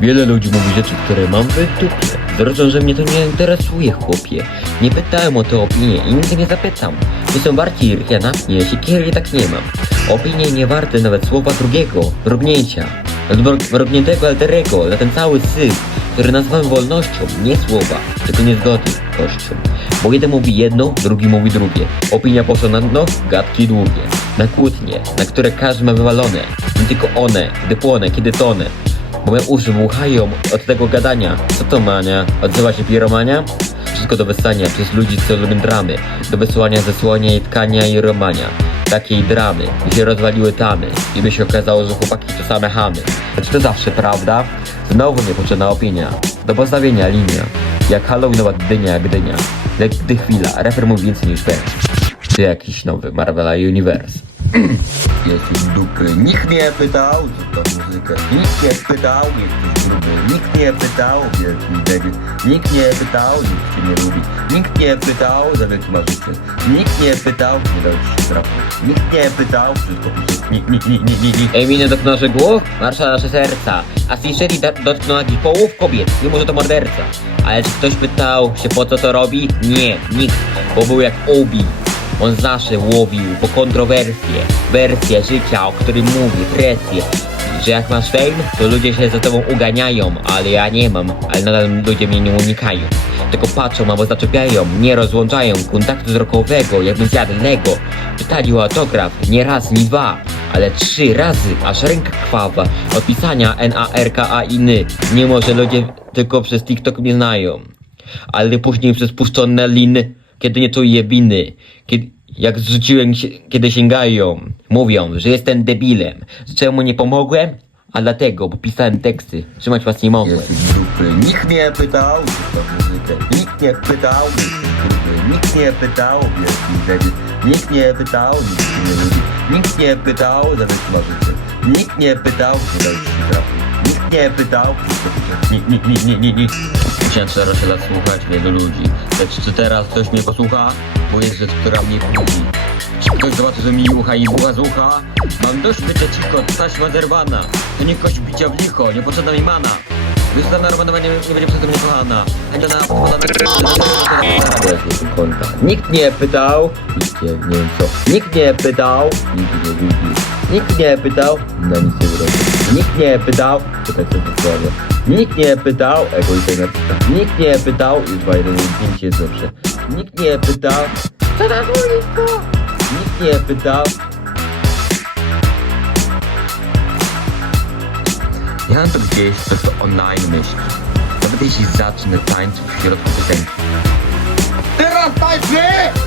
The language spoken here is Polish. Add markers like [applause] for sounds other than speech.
Wiele ludzi mówi rzeczy, które mam w dupie. Zresztą, że mnie to nie interesuje, chłopie. Nie pytałem o te opinie i nigdy nie zapytam. Czy są bardziej rychia na mnie, jeśli kiedy tak nie mam. Opinie nie warte nawet słowa drugiego, mrugnięcia. Mrugniętego alterego na ten cały syf, który nazywam wolnością, nie słowa, tylko niezgody, kością. Bo jeden mówi jedno, drugi mówi drugie. Opinia poszła na dno, gadki długie. Na kłótnie, na które każdy ma wywalone. Nie tylko one, gdy płonę, kiedy tonę. Bo moje uszy muchają od tego gadania. Co to mania? Odzywa się piromania? Wszystko do wysania przez ludzi, co lubią dramy. Do wysłania, zesłania i tkania i romania. Takiej dramy, się rozwaliły tamy i by się okazało, że chłopaki to same chamy. Lecz to zawsze prawda? Znowu niepotrzebna opinia. Do postawienia linia. Jak halloweenowa dynia jak dynia. Lecz gdy chwila, refer mówi więcej niż wers. Czy jakiś nowy Marvela Universe. [clears throat] Z dupy. Nikt nie pytał, to muzykę. Nikt nie pytał. Nikt nie pytał, wielki debil. Nikt nie pytał, nikt cię nie lubi. Nikt nie pytał, za wielki masz. Nikt nie pytał, nie dał ci się trafić. Nikt nie pytał, wszystko pisze. Nikt, nikt, nikt, nikt, głów, marsza nasze serca. A Sisheri do- dotknął nagich połów kobiet, mimo że to morderca. Ale czy ktoś pytał się po co to robi? Nie, nikt, bo był jak Obi. On zawsze łowił po kontrowersje, wersję życia, o którym mówi, presję. Że jak masz fame, to ludzie się za tobą uganiają, ale ja nie mam, ale nadal ludzie mnie nie unikają. Tylko patrzą albo zaczepiają, nie rozłączają kontaktu wzrokowego, jakbym zjadł Lego. Pytali o autograf, nie raz, nie dwa, ale trzy razy, aż ręka krwawa. Od pisania N-A-R-K-A i ny. Nie może ludzie tylko przez TikTok mnie znają. Ale później przez puszczone liny, kiedy nie czuję winy. Kiedy, jak zrzuciłem, się, kiedy sięgają. Mówią, że jestem debilem. Że Czemu nie pomogłem? A dlatego, bo pisałem teksty. Trzymać was nie mogłem. Jest z dupy. Nikt nie pytał, co to muzykę. Nikt nie pytał, jesteś gruby. Nikt nie pytał, wielki debil. Nikt nie pytał, nikt nie lubi. Nikt nie pytał, wielki masz życie. Nikt nie pytał, nie dał ci się trafić. Nikt nie pytał, wszystko pisze. Nikt, nikt, nikt, nikt, nikt, nikt. Musiałem 14 lat słuchać wielu ludzi. Lecz czy teraz ktoś mnie posłucha? Bo jest rzecz, która mnie kłóci. Czy ktoś zobaczy, że mi ucha i bucha z ucha? Mam dość bycia cicho, taśma zerwana. To nie kość bicia w licho, nie potrzebna mi mana. Wysłana Romanowa nie, nie będzie przeze mnie kochana. Chęcia na. Nikt nie pytał, nikt nie, nie wiem co. Nikt nie pytał, Nikt nie widzi. nikt nie pytał, Na nic nie wrodzi. nikt nie pytał, Czekaj, co to słabe. nikt nie pytał, Egoista i narcysta. nikt nie pytał, Już dwa, jeden, jest zawsze. Nikt nie pytał. Co na ulicy? Nikt nie pytał. Ja mam to gdzieś, co to online myśli. Nawet jeśli zacznę tańczyć w środku piosenki. Teraz tańczy!